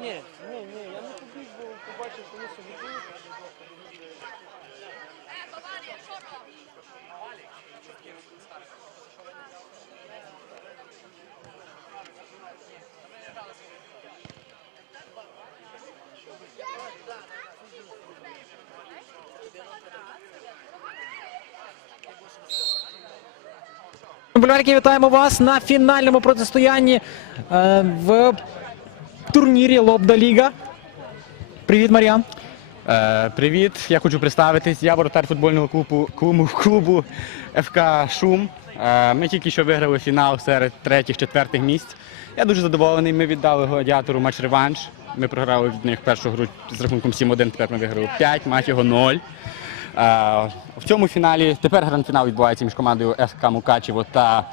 Ні, ні, ні, я не побіг, бо побачив, що собі тут. Болярки, вітаємо вас на фінальному протистоянні е, в турнірі Лобда Ліга. Привіт, Мар'ян. Е, привіт, я хочу представитись. Я воротар футбольного клубу, клубу, клубу ФК Шум. Е, ми тільки що виграли фінал серед третіх, четвертих місць. Я дуже задоволений. Ми віддали гладіатору матч-реванш. Ми програли від них першу гру з рахунком 7-1, тепер ми виграли 5, мать його 0. Е, в цьому фіналі тепер гранд-фінал відбувається між командою ФК Мукачево та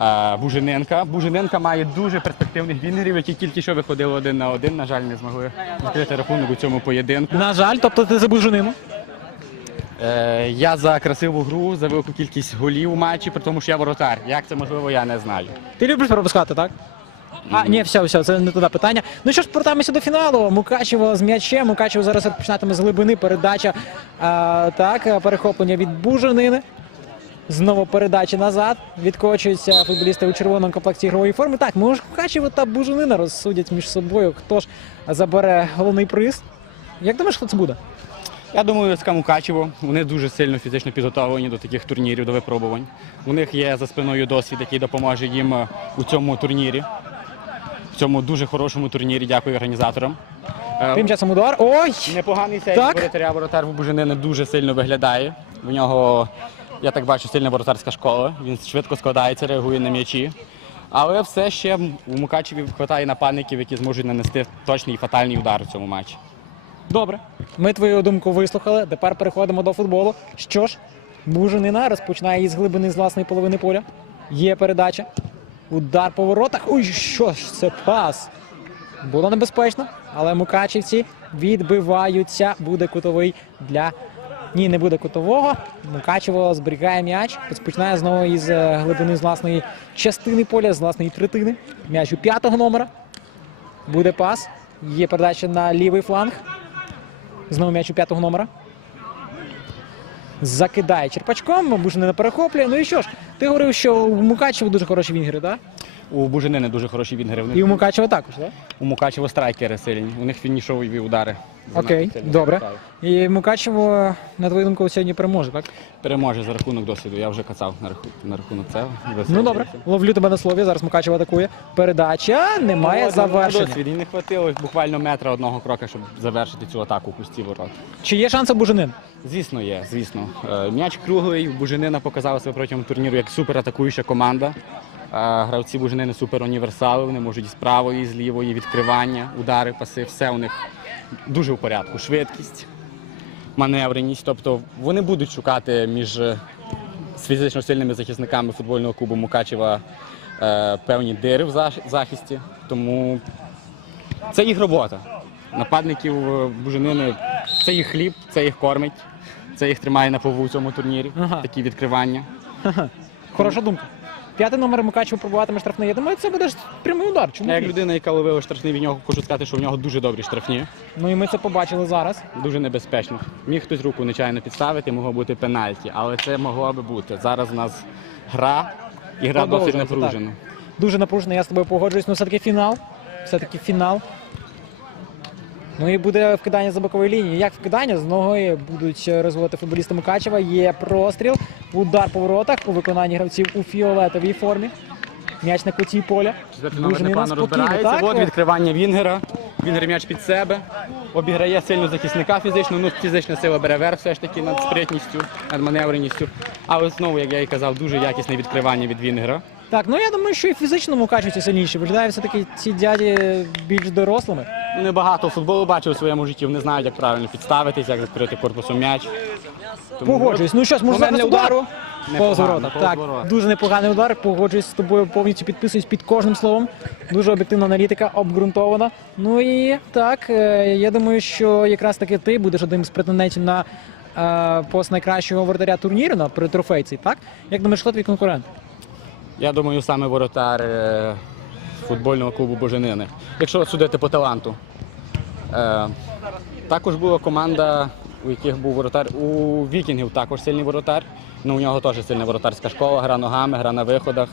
е, Бужиненка. Бужиненка має дуже перспективних вінгерів, які тільки що виходили один на один. На жаль, не змогли відкрити рахунок у цьому поєдинку. На жаль, тобто ти забув женину. Е, я за красиву гру, за велику кількість голів у матчі, при тому, що я воротар. Як це можливо, я не знаю. Ти любиш пропускати, так? А, ні, все, все, це не туди питання. Ну що ж, повертаємося до фіналу. Мукачево з м'ячем. Мукачево зараз починатиме з глибини. Передача а, так, перехоплення від Бужанини. Знову передача назад. Відкочуються футболісти у червоному комплекті ігрової форми. Так, Мукачево та Бужанина розсудять між собою, хто ж забере головний приз. Як думаєш, хто це буде? Я думаю, СК Мукачево. Вони дуже сильно фізично підготовлені до таких турнірів, до випробувань. У них є за спиною досвід, який допоможе їм е, у цьому турнірі. В цьому дуже хорошому турнірі. Дякую організаторам. Е, Тим часом удар. Ой! Непоганий цей воротаря, воротар в Бужинини дуже сильно виглядає. В нього, я так бачу, сильна воротарська школа. Він швидко складається, реагує на м'ячі. Але все ще у Мукачеві вистачає нападників, які зможуть нанести точний і фатальний удар у цьому матчі. Добре. Ми твою думку вислухали. Тепер переходимо до футболу. Що ж, Бужанина розпочинає із глибини з власної половини поля. Є передача. Удар по воротах. Ой, що ж це пас. Було небезпечно, але мукачівці відбиваються. Буде кутовий для. Ні, не буде кутового. Мукачево зберігає м'яч. Розпочинає знову із е, глибини з власної частини поля, з власної третини. М'яч у п'ятого номера. Буде пас. Є передача на лівий фланг. Знову м'яч у п'ятого номера. Закидає черпачком, мабуть, не перехоплює. Ну і що ж, ти говорив, що у Мукачеву дуже хороші вінгери, так? У Бужинини дуже хороші вінгери. У, І у Мукачево також, так? у Мукачево страйкери сильні. У них фінішові удари. Окей, добре. І Мукачево, на твою думку, сьогодні переможе, так? Переможе за рахунок досвіду. Я вже кацав на рахунок, на рахунок цього. Ну добре, ловлю тебе на слові. Зараз Мукачево атакує. Передача немає завершення. Досвід. Їм не хватило буквально метра одного крока, щоб завершити цю атаку в пусті ворот. Чи є шанси у Бужанин? Звісно, є, звісно. Е, М'яч круглий, Буженина показала себе протягом турніру як суператакуюча команда. Гравці Буженини супер універсали, вони можуть і з правої, і з лівої, відкривання, удари, паси, все у них дуже в порядку. Швидкість, маневреність. Тобто вони будуть шукати між е, фізично сильними захисниками футбольного клубу Мукачева е, певні дири в захисті. Тому це їх робота. Нападників е, Буженини це їх хліб, це їх кормить, це їх тримає на плаву у цьому турнірі. Ага. Такі відкривання. Хороша думка. П'ятий номер Мукачево пробуватиме штрафний. Я думаю, це буде прямий удар. Чому? Як людина, яка ловила штрафний від нього, хочу сказати, що в нього дуже добрі штрафні, Ну і ми це побачили зараз. дуже небезпечно. Міг хтось руку нечайно підставити, могло бути пенальті, але це могло би бути. Зараз у нас гра, і гра досить напружена. Дуже напружено, я з тобою погоджуюсь. Ну, все-таки фінал. Все-таки фінал. Ну і буде вкидання за бокової лінії. Як вкидання? З ноги будуть розвивати футболісти Мукачева. Є простріл. Удар по воротах у виконанні гравців у фіолетовій формі. М'яч на куті поля. Четвертий номер непогано розбирається. От відкривання Вінгера. Вінгер м'яч під себе. Обіграє сильно захисника фізично. Ну, фізична сила бере верх все ж таки над спритністю, над маневреністю. Але знову, як я і казав, дуже якісне відкривання від Вінгера. Так, ну я думаю, що і фізично Мукачевці сильніші. Виглядає все-таки ці дяді більш дорослими. Вони багато футболу бачили в своєму житті, вони знають, як правильно підставитись, як закрити корпусом м'яч. Тому Погоджуюсь. Ну що ж, може Момент зараз для удар. удару. Повз ворота. повз Так, ворота. дуже непоганий удар. Погоджуюсь з тобою, повністю підписуюсь під кожним словом. Дуже об'єктивна аналітика, обґрунтована. Ну і так, е, я думаю, що якраз таки ти будеш одним з претендентів на е, пост найкращого воротаря турніру на при трофейці. Так? Як думаєш, хто твій конкурент? Я думаю, саме воротар е, футбольного клубу Боженини. Якщо судити по таланту. Е, також була команда, у яких був воротар. У вікінгів також сильний воротар. Ну, у нього теж сильна воротарська школа, гра ногами, гра на виходах.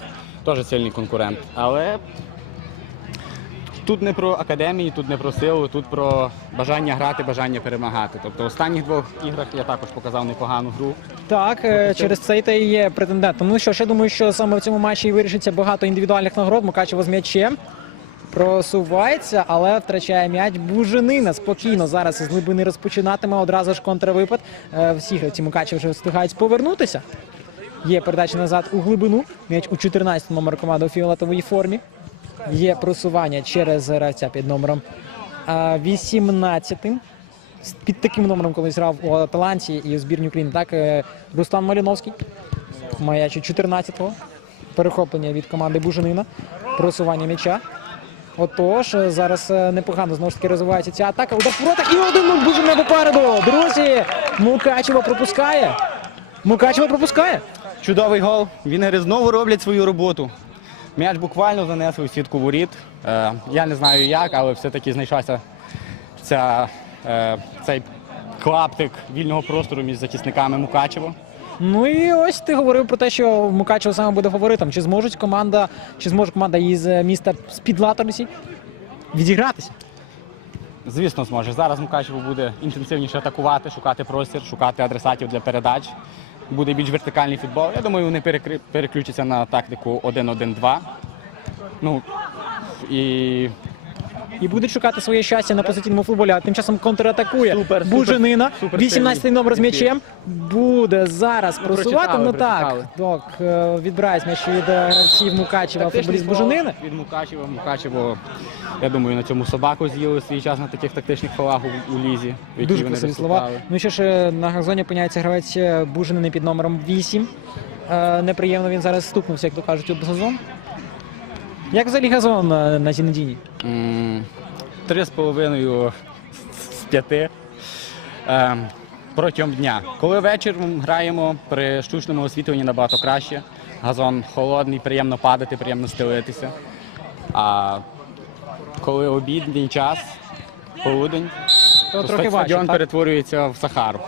Теж сильний конкурент. Але тут не про академії, тут не про силу, тут про бажання грати, бажання перемагати. Тобто в останніх двох іграх я також показав непогану гру. Так, е, через це та і є претендентом. Ну що ж, я думаю, що саме в цьому матчі і вирішиться багато індивідуальних нагород. Мукачево з м'ячем. Просувається, але втрачає м'яч. Буженина спокійно зараз з глибини розпочинатиме. Одразу ж контрвипад. Е, Всі гравці Мукачева вже встигають повернутися. Є передача назад у глибину. М'яч у 14 номер команди у фіолетовій формі. Є просування через гравця під номером е, 18. З- Під таким номером колись грав у Аталанті і у збірні України. Так, е, Руслан Маліновський. Маячу 14-го. Перехоплення від команди Буженина. Просування м'яча. Отож, е, зараз е, непогано знову ж таки розвивається ця атака. Удар воротах і один 0 Буженина попереду. Друзі, Мукачево пропускає. Мукачево пропускає. Чудовий гол. Вінгери знову роблять свою роботу. М'яч буквально занесли в сітку воріт. Е, я не знаю як, але все-таки знайшовся ця, е, цей клаптик вільного простору між захисниками Мукачево. Ну і ось ти говорив про те, що Мукачево саме буде фаворитом. Чи зможуть команда, чи зможе команда із е, міста з-під Латорисі відігратися? Звісно, зможе. Зараз Мукачево буде інтенсивніше атакувати, шукати простір, шукати адресатів для передач. Буде більш вертикальний футбол. Я думаю, вони переключаться на тактику 1-1-2. Ну, і І будуть шукати своє щастя на позиційному футболі. А тим часом контратакує Супер, супер, Буженина. супер 18-й номер з м'ячем. Буде зараз Ну, просувати. Ну так, так е, м'яч від е, гравців Мукачева, футболіст фол Буженини. Від Мукачева. Мукачево, я думаю, на цьому собаку з'їли свій час на таких тактичних фолах у, у лізі. Дуже красиві слова. Ну що ж, на газоні опиняється гравець е, Буженини під номером 8. Е, Неприємно він зараз стукнувся, як то кажуть, об газон. Як взагалі газон е, на Зінедіні? Три з половиною з п'яти ем, протягом дня. Коли вечором граємо при штучному освітленні набагато краще. Газон холодний, приємно падати, приємно стелитися. А коли обідній час, полудень, То то трохи важче, стадіон так? перетворюється в Сахару.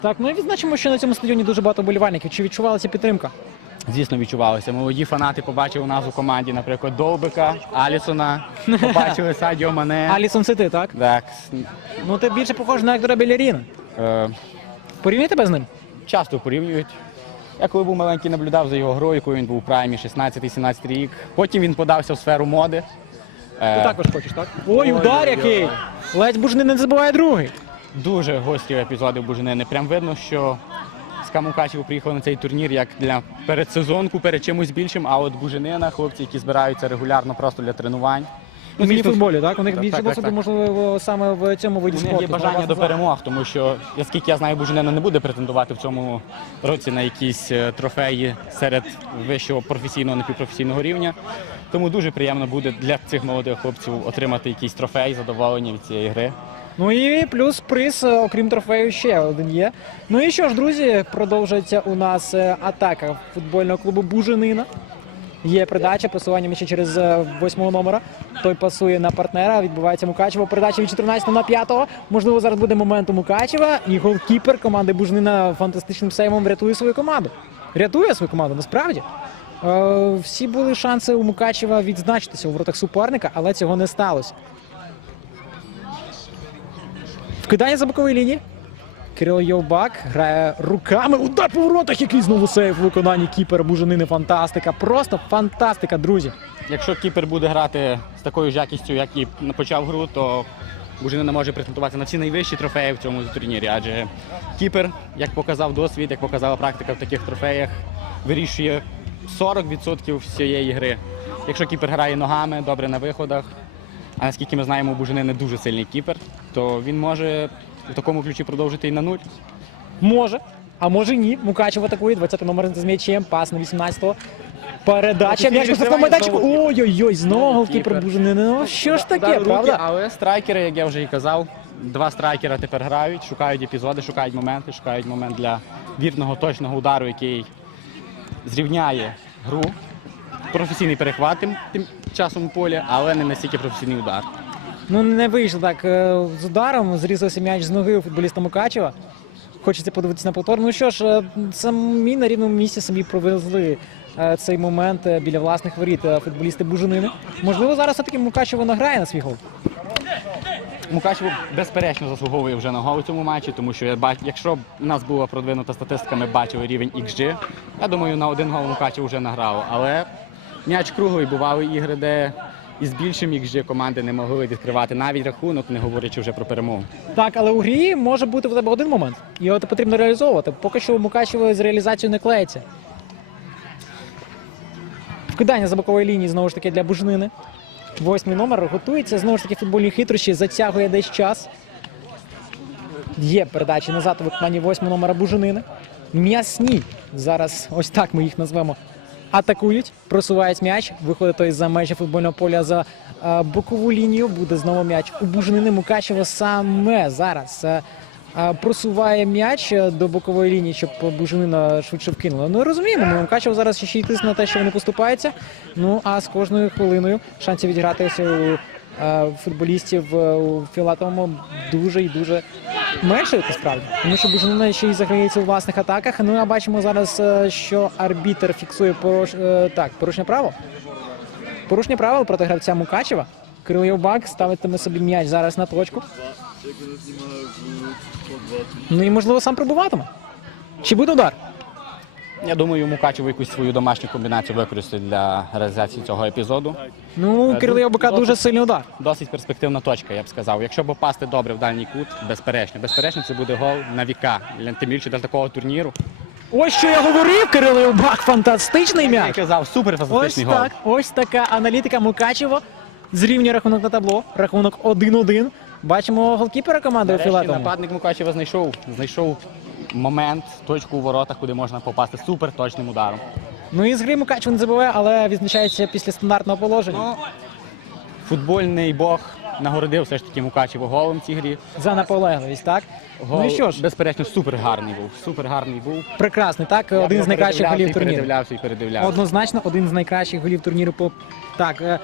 Так, ну і відзначимо, що на цьому стадіоні дуже багато болівальників. Чи відчувалася підтримка? Звісно, відчувалося. Молоді фанати побачили у нас у команді, наприклад, Довбика, Алісона, побачили Садіо Мане. Алісон це ти, так? Так, Ну ти більше похож на Ектора Беляріна. е, Порівняй тебе з ним. часто порівнюють. Я коли був маленький, наблюдав за його грою, коли він був у праймі 16-17 рік. Потім він подався в сферу моди. Ти Е, також хочеш, так? Ой, удар який! Ледь Бужнин не забуває другий. Дуже гострі епізоди в Буженини. Прям видно, що з Камукачево приїхав на цей турнір як для передсезонку, перед чимось більшим. А от Буженина, хлопці, які збираються регулярно просто для тренувань. Ну, звісно, міні-футболі, так? У них більше досвіду, можливо, саме в цьому виді У спорту. них є бажання до перемог, тому що, наскільки я знаю, Буженина не буде претендувати в цьому році на якісь е, трофеї серед вищого професійного напівпрофесійного рівня. Тому дуже приємно буде для цих молодих хлопців отримати якийсь трофей, задоволення від цієї гри. Ну і плюс приз, е, окрім трофею, ще один є. Ну і що ж, друзі, продовжується у нас е, атака футбольного клубу Буженина. Є передача, просування м'яча через е, восьмого номера. Той пасує на партнера, відбувається Мукачево. Передача від 14 на 5. Можливо, зараз буде момент у Мукачева. І голкіпер команди Буженина фантастичним сейвом врятує свою команду. Рятує свою команду, насправді. Всі були шанси у Мукачева відзначитися у воротах суперника, але цього не сталося. Вкидання за бокової лінії. Кирило Йовбак грає руками. Удар по воротах, який знову сейф у виконанні кіпера Буженини. Фантастика. Просто фантастика, друзі. Якщо кіпер буде грати з такою ж якістю, як і почав гру, то Буженина може претендувати на всі найвищі трофеї в цьому турнірі. Адже кіпер, як показав досвід, як показала практика в таких трофеях, вирішує 40% всієї гри. Якщо кіпер грає ногами, добре на виходах, а наскільки ми знаємо, у Буженини дуже сильний кіпер, то він може в такому ключі продовжити і на нуль. Може. А може ні. Мукачев атакує. 20 номер з м'ячем. Пас на 18-го. Передача. М'яч на майданчику. Ой-ой-ой, знову Голкіпер. Бужини. Ну що ж таке, руки, правда? Але страйкери, як я вже і казав, два страйкера тепер грають, шукають епізоди, шукають моменти, шукають момент для вірного точного удару, який зрівняє гру. Професійний перехват тим, тим часом у полі, але не настільки професійний удар. Ну не вийшло так е, з ударом. Зрізався м'яч з ноги у футболіста Мукачева. Хочеться подивитися на повтор. Ну що ж, е, самі на рівному місці самі провезли е, цей момент біля власних воріт футболісти Бужанини. Можливо, зараз все-таки Мукачево награє на свій гол. Мукачево безперечно заслуговує вже на гол у цьому матчі, тому що я бач, якщо б у нас була продвинута статистика, ми бачили рівень XG, я думаю, на один гол Мукачево вже награв. Але м'яч круглий, бували ігри, де із більшим XG команди не могли відкривати навіть рахунок, не говорячи вже про перемогу. Так, але у грі може бути в тебе один момент. Його потрібно реалізовувати. Поки що Мукачево з реалізацією не клеїться. Вкидання за бокової лінії знову ж таки для Бужнини. Восьмий номер готується. Знову ж таки футбольні хитрощі, затягує десь час. Є передачі назад у виконанні восьмого номера Бужинини. М'ясні. Зараз ось так ми їх назвемо. Атакують, просувають м'яч, виходить той за межі футбольного поля за е, бокову лінію. Буде знову м'яч у Бужинини. Мукачево саме зараз е, е, просуває м'яч до бокової лінії, щоб Бужинина швидше вкинула. Ну розуміємо, ми Мукачево зараз ще й на те, що вони поступаються. Ну а з кожною хвилиною шансів відігратися у футболістів е, у Філатовому дуже і дуже менше насправді. Тому що Бужанина ще й заграється у власних атаках. Ну а бачимо зараз, е, що арбітер фіксує поруш... е, так, порушення правил. Порушення правил проти гравця Мукачева. Кирило Євбак ставитиме собі м'яч зараз на точку. Ну і можливо сам пробуватиме. Чи буде удар? Я думаю, Мукачево якусь свою домашню комбінацію використає для реалізації цього епізоду. Ну, Е, Євбака досить- дуже сильний удар. Досить перспективна точка, я б сказав. Якщо попасти добре в дальній кут, безперечно. Безперечно, це буде гол на віка. Тим більше для такого турніру. Ось що я говорив, Кирило Євбак, фантастичний Я казав, супер Ось фантастичний гол. так, ось така аналітика Мукачево. Зрівнює рахунок на табло. Рахунок 1-1. Бачимо голкіпера команди у Філатовому. нападник Мукачева знайшов, знайшов момент, точку у воротах, куди можна попасти супер точним ударом. Ну і з гри Мукачево не забуває, але відзначається після стандартного положення. Ну, футбольний бог нагородив все ж таки Мукачево голом в цій грі. За наполегливість, так? Гол, Ну і що ж, безперечно, супер гарний був. Супер гарний був. прекрасний, так? Я Один з найкращих передивлявся голів і турніру. Передивлявся і передивлявся. Однозначно, один з найкращих голів турніру. По... Так, е,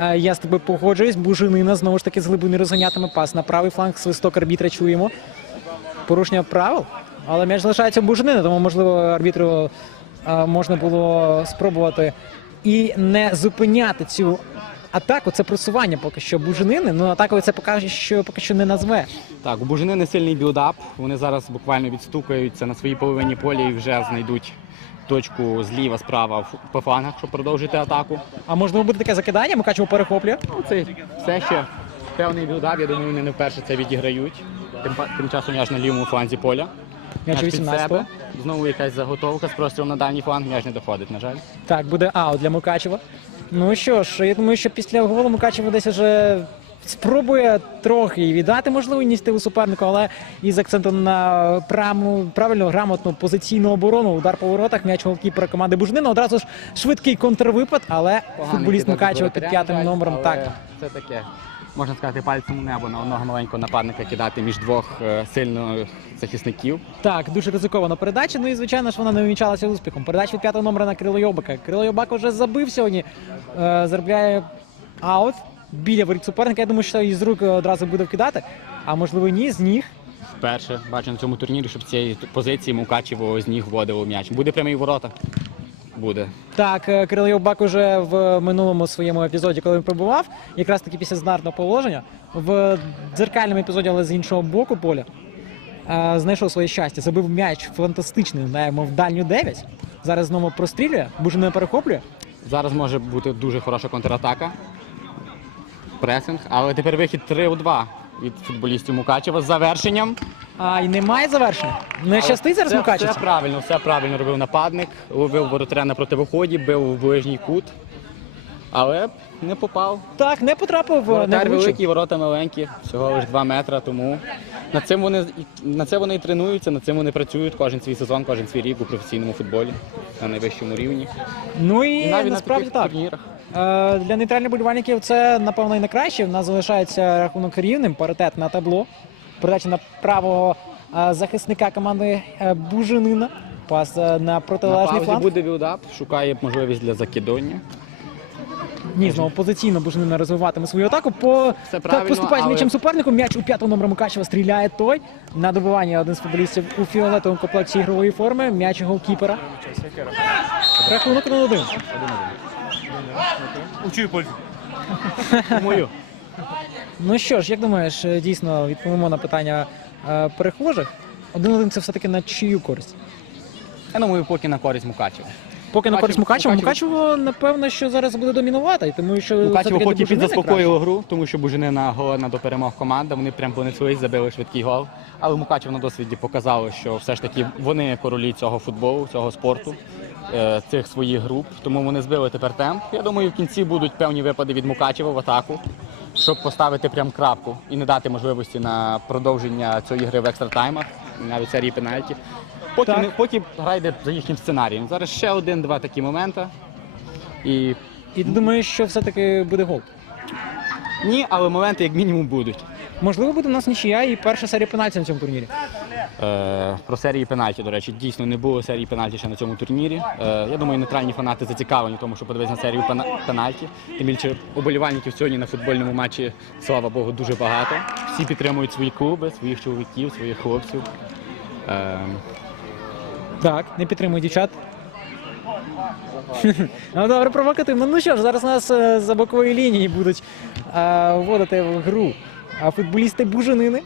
е, я з тобою погоджуюсь. Бужинина знову ж таки з глибини розганятиме пас на правий фланг. Свисток арбітра чуємо. Порушення правил, але м'яч залишається у Бужинина, тому можливо арбітру можна було спробувати і не зупиняти цю атаку. Це просування поки що Бужинини. Ну атакою це поки що поки що не назве. Так, у Бужини сильний білдап. Вони зараз буквально відстукаються на своїй половині поля і вже знайдуть точку зліва, справа по флангах, щоб продовжити атаку. А можливо буде таке закидання, Мукачево перехоплює. Ну, це все ще певний білдап. Я думаю, вони не вперше це відіграють. Тим, тим часом м'яч на лівому фланзі поля. М'яч під 18-го. себе. Знову якась заготовка з прострілом на дальній фланг. М'яч не доходить, на жаль. Так, буде аут для Мукачева. Ну що ж, я думаю, що після голу Мукачево десь вже спробує трохи віддати можливу ініціативу супернику, але із акцентом на праму, правильну, грамотну позиційну оборону, удар по воротах, м'яч голкіпера команди Бужнина. Одразу ж швидкий контрвипад, але Поганий футболіст Мукачева під п'ятим номером. Так. Це таке. Можна сказати, пальцем у небо на одного маленького нападника кидати між двох е, сильних захисників. Так, дуже ризикована передача. Ну і звичайно ж вона не увінчалася успіхом. Передача від п'ятого номера на Кирило Йобака. Кирило Йобак вже забив сьогодні. Е, заробляє аут біля воріт суперника. Я думаю, що із рук одразу буде вкидати. А можливо, ні, з ніг. Вперше бачу на цьому турнірі, щоб цієї позиції Мукачево з ніг вводило м'яч. Буде прямий ворота? Буде. Так, е, Кирило Йовбак уже в минулому своєму епізоді, коли він пробував, якраз таки після знарного положення, в дзеркальному епізоді, але з іншого боку поля, е, знайшов своє щастя, забив м'яч фантастичний, знаємо, в дальню 9. Зараз знову прострілює, Бужина перехоплює. Зараз може бути дуже хороша контратака. Пресинг, але тепер вихід 3 у 2 від футболістів Мукачева з завершенням. А і немає завершення. Не щастить зараз Мукачевцю? Все правильно, все правильно робив нападник. Ловив воротаря на противоході, бив в ближній кут. Але не попав. Так, не потрапив, не Воротар влучив. великий, ворота маленькі, всього лише 2 метри, тому Над цим вони і- на це вони і тренуються, над цим вони працюють кожен свій сезон, кожен свій рік у професійному футболі на найвищому рівні. Ну І і навіть насправді на таких так. турнірах. Е, Для нейтральних болівальників це, напевно, і не краще. В нас залишається рахунок рівним, паритет на табло. Передача на правого е, захисника команди е, Буженина. Пас на протилежний фланг. буде білдап, шукає можливість для закидання. Ні, знову позиційно Буженина розвиватиме свою атаку. По Все так поступає з м'ячем супернику. М'яч у п'ятого номера Мукачева стріляє той. На добивання один з футболістів у фіолетовому комплекті ігрової форми. М'яч голкіпера. Рахунок 1-1. Учую пользу. Мою. Ну що ж, як думаєш, е, дійсно відповімо на питання е, перехожих. Один-один це все-таки на чию користь? Я думаю, поки на користь Мукачева. Поки на користь Мукачева. Мукачево, напевно, що зараз буде домінувати, тому що Мукачево поки підзаспокоїло гру, тому що Буженина голена до перемог команда. Вони прям понеслись, забили швидкий гол. Але Мукачево на досвіді показало, що все ж таки вони королі цього футболу, цього спорту, е, цих своїх груп. Тому вони збили тепер темп. Я думаю, в кінці будуть певні випади від Мукачева в атаку, щоб поставити прям крапку і не дати можливості на продовження цієї гри в екстратаймах, навіть серії пенальті. Поки, Так. не, поки гра йде за їхнім сценарієм. Зараз ще один-два такі моменти. І І ти думаєш, що все-таки буде гол? ні, але моменти як мінімум будуть. Можливо, буде у нас нічия і перша серія пенальті на цьому турнірі. Е, про серії пенальті, до речі, дійсно не було серії пенальті ще на цьому турнірі. Е, я думаю, нейтральні фанати зацікавлені, тому що подивитися на серію пена- пенальті. Тим більше уболівальників сьогодні на футбольному матчі, слава Богу, дуже багато. Всі підтримують свої клуби, своїх чоловіків, своїх хлопців. Е, Так, не підтримуй дівчат. ну добре, провокативно. Ну що ж, зараз нас е, за бокової лінії будуть е, вводити в гру футболісти Буженини.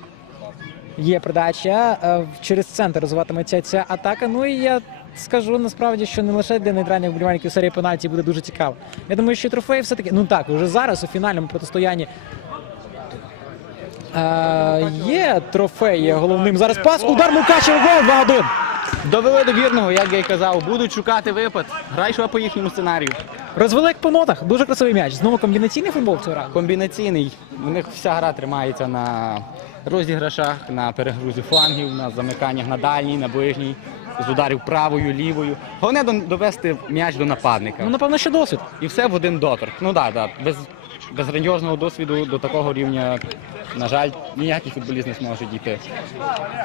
Є передача. е, через центр розвиватиметься ця атака. Ну і я скажу насправді, що не лише для нейтральних вболівальників серії пенальті буде дуже цікаво. Я думаю, що трофей все-таки, ну так, уже зараз у фінальному протистоянні. Е, є трофей є головним. Зараз пас. Удар Мукачева, гол 2-1. довели до вірного, як я й казав, будуть шукати випад. Грай що по їхньому сценарію. Розвели як по нотах. Дуже красивий м'яч. Знову комбінаційний футбол цього разу. Комбінаційний. У них вся гра тримається на розіграшах, на перегрузі флангів, на замиканнях на дальній, на ближній, з ударів правою, лівою. Головне довести м'яч до нападника. Ну, напевно, ще досвід. І все в один доторк. Ну так, да, да. без, без грандіозного досвіду до такого рівня, на жаль, ніякий футболіст не зможе дійти.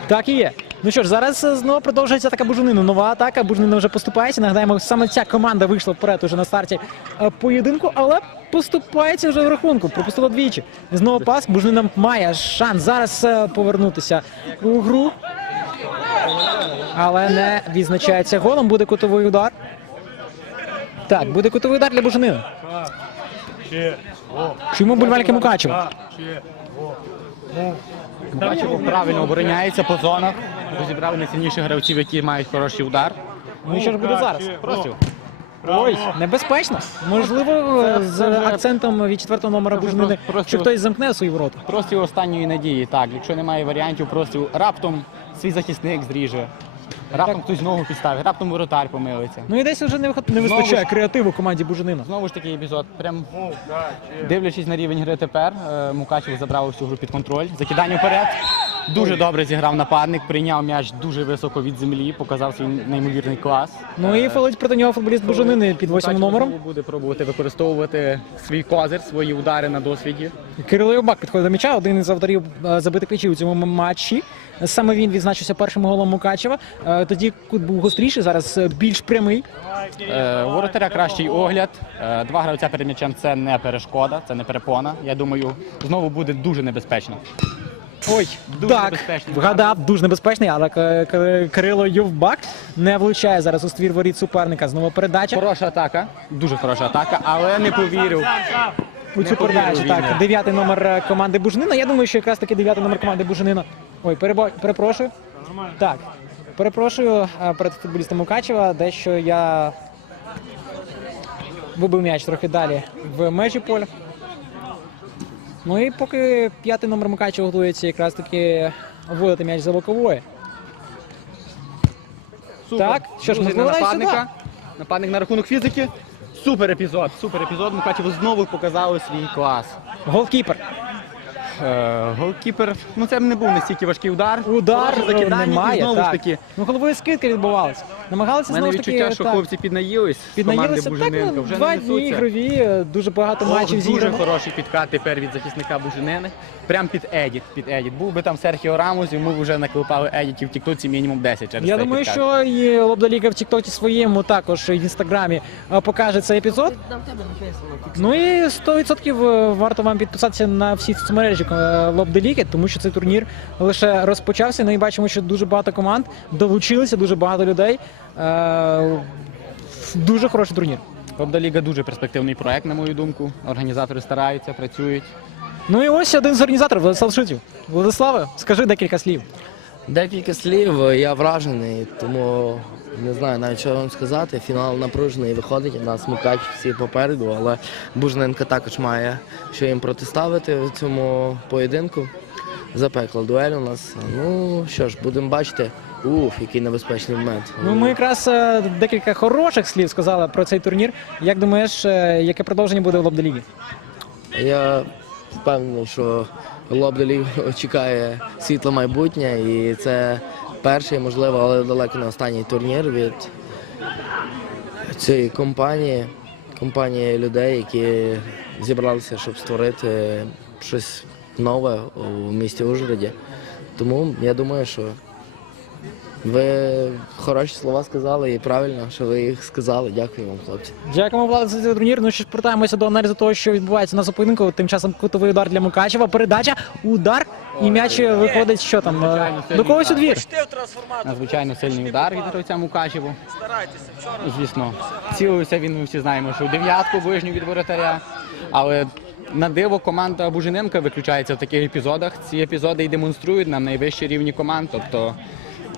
Так і є. Ну що ж, зараз е, знову продовжується атака Бужанина. Нова атака. Бужанина вже поступається. Нагадаємо, саме ця команда вийшла вперед уже на старті е, поєдинку, але поступається вже в рахунку. Пропустила двічі. Знову пас. Бужанина має шанс зараз е, повернутися у гру. Але не відзначається голом. Буде кутовий удар. Так, буде кутовий удар для Бужанина. Ще. О. Чому бульвальки Мукачева? Так, ще. Правильно обороняється по зонах. Розібрали найсильніших гравців, які мають хороший удар. Ну і що ж буде зараз? Простів. Ой, небезпечно. Можливо, з акцентом від четвертого номера Бужнини, що хтось замкне свої ворота. Простів останньої надії. Так, якщо немає варіантів, простів раптом свій захисник зріже. Раптом хтось ногу підставить, раптом воротар помилиться. Ну і десь вже не, виход- не Знову вистачає ж- креативу команді Бужинина. Знову ж такий епізод. Прям дивлячись на рівень гри тепер, е, Мукачев забрав всю гру під контроль. Закидання вперед. Дуже добре зіграв нападник, прийняв м'яч дуже високо від землі, показав свій неймовірний клас. Ну і фалить проти нього футболіст Бужинини під восьмим Мукачев номером. знову буде пробувати використовувати свій козир, свої удари на досвіді. Кирило Євбак підходить до м'яча, один із авторів е, забитих м'ячів у цьому матчі. Саме він відзначився першим голом Мукачева. Е, Тоді кут був гостріший, зараз е, більш прямий. Е, воротаря кращий огляд. Два гравця перед м'ячем це не перешкода, це не перепона. Я думаю, знову буде дуже небезпечно. Ой, Дуже так, небезпечний вгадав, дуже небезпечний, але Кирило Євбак не влучає зараз у ствір воріт суперника. Знову передача. Хороша атака, дуже хороша атака, але не повірив. У цю передачу. Так, дев'ятий номер команди Бужнина. Я думаю, що якраз таки дев'ятий номер команди Бужнина. Ой, перебо... перепрошую. Так, перепрошую е, перед футболістом Мукачева. Дещо я вибив м'яч трохи далі в межі поля. Ну і поки п'ятий номер Мукачева готується якраз таки вводити м'яч за бокової. Супер. Так, що ж, Друзі, ми на вкладаємося, нападника. Нападник на рахунок фізики. Супер епізод. Супер епізод. Мукачево знову показали свій клас. Голкіпер. Е, голкіпер, ну це не був настільки важкий удар. Удар і немає. знову так. ж таки. Ну, головою скидки відбувалися. Намагалися У мене знову ж таки. відчуття, що так, хлопці піднаїлись з команди Піднаїлися так, ну, Вже два не дні несуться. ігрові, е, дуже багато Ох, матчів дуже зіграно. хороший підкат тепер від захисника Бужинини. Прям під Едіт. Під Едіт. Був би там Серхіо Рамос, йому б вже наклепали Едітів в Тіктоці мінімум 10 через Я цей думаю, підкат. що і Лобдаліка в Тіктокі своєму також і в інстаграмі е, покаже цей епізод. Ну і 100% варто вам підписатися на всі соцмережі е, Лобделіки, тому що цей турнір лише розпочався. Ну і бачимо, що дуже багато команд долучилися, дуже багато людей. Е, Дуже хороший турнір. Тобто Ліга дуже перспективний проект, на мою думку. Організатори стараються, працюють. Ну і ось один з організаторів Владислав Шитів. Владиславе, скажи декілька слів. Декілька слів, я вражений, тому не знаю навіть що вам сказати. Фінал напружений виходить. У нас Мукач всі попереду, але Бужненка також має що їм протиставити в цьому поєдинку. Запекла дуель у нас. Ну що ж, будемо бачити. Уф, який небезпечний момент. Ну, ми якраз е, декілька хороших слів сказали про цей турнір. Як думаєш, е, яке продовження буде в Лобделігі? Я впевнений, що Лобделі чекає світле майбутнє, і це перший, можливо, але далеко не останній турнір від цієї компанії, компанії людей, які зібралися, щоб створити щось нове у місті Ужгороді. Тому я думаю, що ви хороші слова сказали і правильно, що ви їх сказали. Дякую вам, хлопці. Дякуємо, Влада, за цей турнір. Ну що ж, повертаємося до аналізу того, що відбувається на зупинку. Тим часом кутовий удар для Мукачева. Передача, удар, і м'яч виходить, що там е, до когось у двір. Надзвичайно сильний удар від гравця Мукачеву. Звісно, цілився він, ми всі знаємо, що в дев'ятку ближню від воротаря. Але на диво команда Бужиненка виключається в таких епізодах. Ці епізоди і демонструють нам найвищі рівні команд. Тобто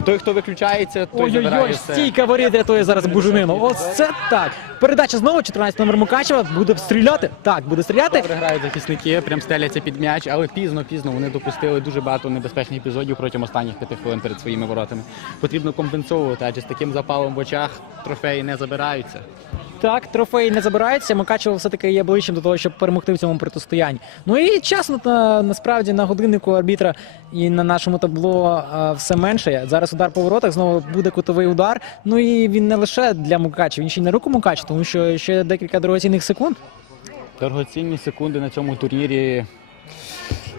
той, хто виключається, той забирає Ой-ой-ой, все. стійка воріт рятує зараз буженину. Ось це так. Передача знову, 14 номер Мукачева. Буде стріляти. Так, буде стріляти. Добре грають захисники, прям стеляться під м'яч, але пізно, пізно вони допустили дуже багато небезпечних епізодів протягом останніх п'яти хвилин перед своїми воротами. Потрібно компенсовувати, адже з таким запалом в очах трофеї не забираються. Так, трофей не забирається. Мукачево все-таки є ближчим до того, щоб перемогти в цьому протистоянні. Ну і час на, насправді на годиннику арбітра і на нашому табло а, все менше. Зараз удар по воротах, знову буде кутовий удар. Ну і він не лише для Мукачева, він ще й на руку Мукачева, тому що ще декілька дорогоцінних секунд. Дорогоцінні секунди на цьому турнірі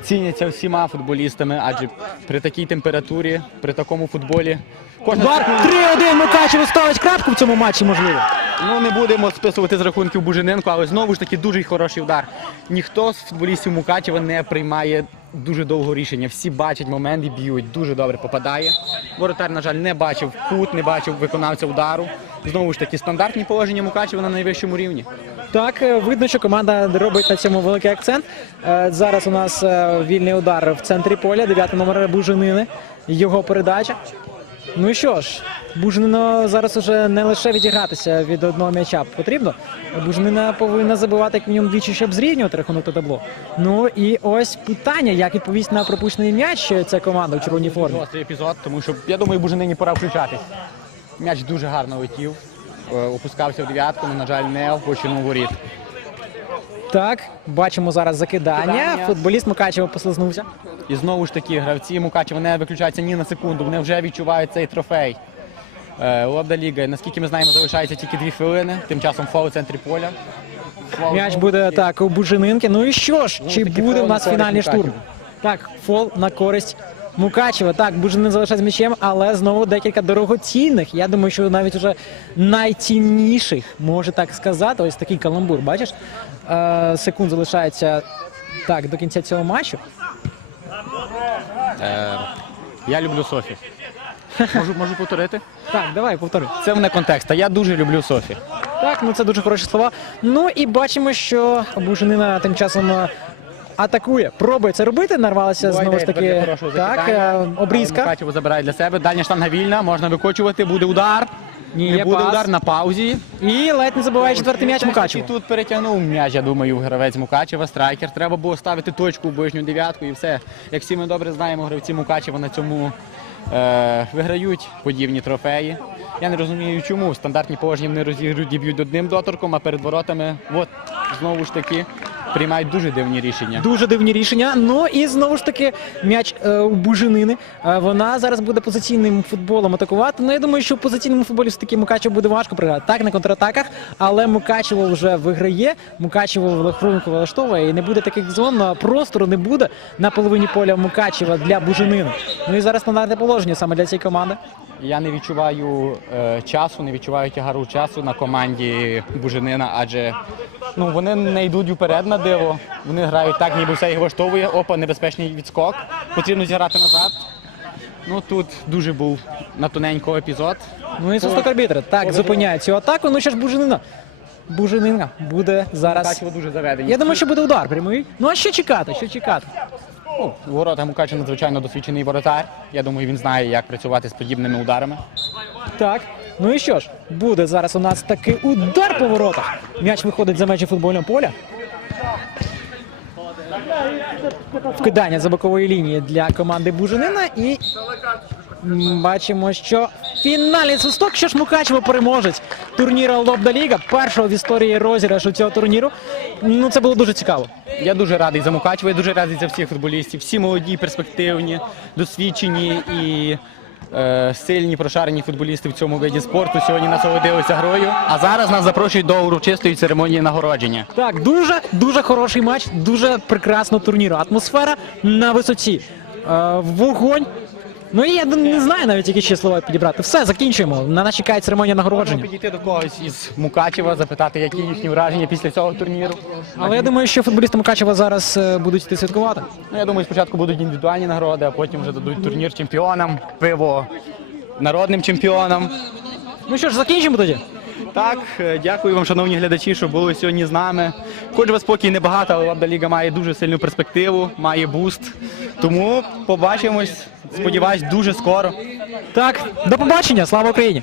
ціняться всіма футболістами, адже при такій температурі, при такому футболі кожна Удар секунда- 3-1 Мукачево ставить крапку в цьому матчі, можливо. Ну не будемо списувати з рахунків Бужиненко, але знову ж таки дуже хороший удар. Ніхто з футболістів Мукачева не приймає дуже довго рішення. Всі бачать момент і б'ють. Дуже добре попадає. Воротар, на жаль, не бачив кут, не бачив виконавця удару. Знову ж таки, стандартні положення Мукачева на найвищому рівні. Так, е, видно, що команда робить на цьому великий акцент. Е, Зараз у нас е, вільний удар в центрі поля, дев'ятий номер Буженини. Його передача. Ну і що ж, Буженина зараз уже не лише відігратися від одного м'яча потрібно. Буженина повинна забивати як мінімум двічі, щоб зрівнювати рахунок та табло. Ну і ось питання, як відповість на пропущений м'яч ця команда в червоній формі. Гострий епізод, тому що я думаю, Бужинині пора включатись. М'яч дуже гарно летів. е, Опускався в дев'ятку, але, на жаль, не в площину воріт. Так, бачимо зараз закидання. Закидання. Футболіст Мукачева послизнувся. І знову ж таки, гравці Мукачева не виключаються ні на секунду, вони вже відчувають цей трофей. Е, Лобда Ліга, наскільки ми знаємо, залишається тільки дві хвилини. Тим часом фол у центрі поля. Фол М'яч буде так у Бужининки. Ну і що ж, Ну, чи буде у нас фінальний штурм? Мукачева. Так, фол на користь Мукачева. Так, Бужинин залишається з м'ячем, але знову декілька дорогоцінних. Я думаю, що навіть уже найцінніших, може так сказати. Ось такий каламбур. Бачиш? Е, секунд залишається так до кінця цього матчу. Е, я люблю Софі. Можу, можу повторити? Так, давай повтори. Це в не контекст, я дуже люблю Софі. Так, ну це дуже хороші слова. Ну і бачимо, що Бужинина тим часом. е, Атакує, пробує це робити, нарвалася знову ж таки. Так, е, обрізка. Мукачево забирає для себе. Дальня штанга вільна, можна викочувати, буде удар. Ні, Не є буде пас. удар на паузі. І ледь не забуває четвертий м'яч І тут перетягнув м'яч, я думаю, гравець Мукачева, страйкер. Треба було ставити точку в ближню дев'ятку і все. Як всі ми добре знаємо, гравці Мукачева на цьому е, виграють подібні трофеї. Я не розумію, чому стандартні положення вони розігрують і б'ють одним доторком, а перед воротами, от знову ж таки, приймають дуже дивні рішення. Дуже дивні рішення. Ну і знову ж таки м'яч е, у Буженини. Е, вона зараз буде позиційним футболом атакувати. Ну я думаю, що в позиційному футболі все таки Мукачево буде важко приграти. Так на контратаках, але Мукачево вже виграє. Мукачево хрунку влаштовує і не буде таких зон. Простору не буде на половині поля Мукачева для Буженини. Ну і зараз стандартне положення саме для цієї команди. Я не відчуваю е, часу, не відчуваю тягару часу на команді Буженина, адже ну, вони не йдуть вперед на диво. Вони грають так, ніби все їх влаштовує. Опа, небезпечний відскок. Потрібно зіграти назад. Ну тут дуже був на тоненького епізод. Ну і свисток арбітра. Так, зупиняє цю атаку. Ну що ж Буженина. Буженина буде зараз. Дуже заведені. Я думаю, що буде удар прямий. Ну а що чекати? Що чекати? Ну, в Мукачево надзвичайно досвідчений воротар. Я думаю, він знає, як працювати з подібними ударами. Так. Ну і що ж, буде зараз у нас такий удар по воротах. М'яч виходить за межі футбольного поля. Вкидання за бокової лінії для команди Буженина. І бачимо, що фінальний свисток, що ж Мукачево переможець турніра Лобда Ліга, першого в історії розіграшу цього турніру. Ну це було дуже цікаво. Я дуже радий за Мукачево, я дуже радий за всіх футболістів. Всі молоді, перспективні, досвідчені і е, сильні, прошарені футболісти в цьому виді спорту. Сьогодні насолодилися грою. А зараз нас запрошують до урочистої церемонії нагородження. Так, дуже дуже хороший матч, дуже прекрасна турніру. Атмосфера на висоті. Е, вогонь. Ну і я не знаю навіть, які ще слова підібрати. Все, закінчуємо. На нас чекає церемонія нагородження. Можна підійти до когось із Мукачева, запитати, які їхні враження після цього турніру. Але я думаю, що футболісти Мукачева зараз е, будуть йти святкувати. Ну, я думаю, спочатку будуть індивідуальні нагороди, а потім вже дадуть турнір чемпіонам, пиво народним чемпіонам. Ну що ж, закінчимо тоді. Так, е, дякую вам, шановні глядачі, що були сьогодні з нами. Хоч вас спокій небагато, але Лабда Ліга має дуже сильну перспективу, має буст. Тому побачимось, сподіваюсь, дуже скоро. Так, до побачення, слава Україні!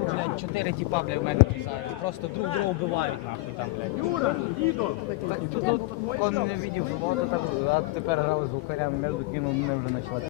Біжу, блядь, чотири тіпа, блядь, в мене кусають. Просто друг друга вбивають, нахуй там, блядь. Так, тут, он не відів вот, так, а тепер грали з гукарями, между кинув, мене вже почала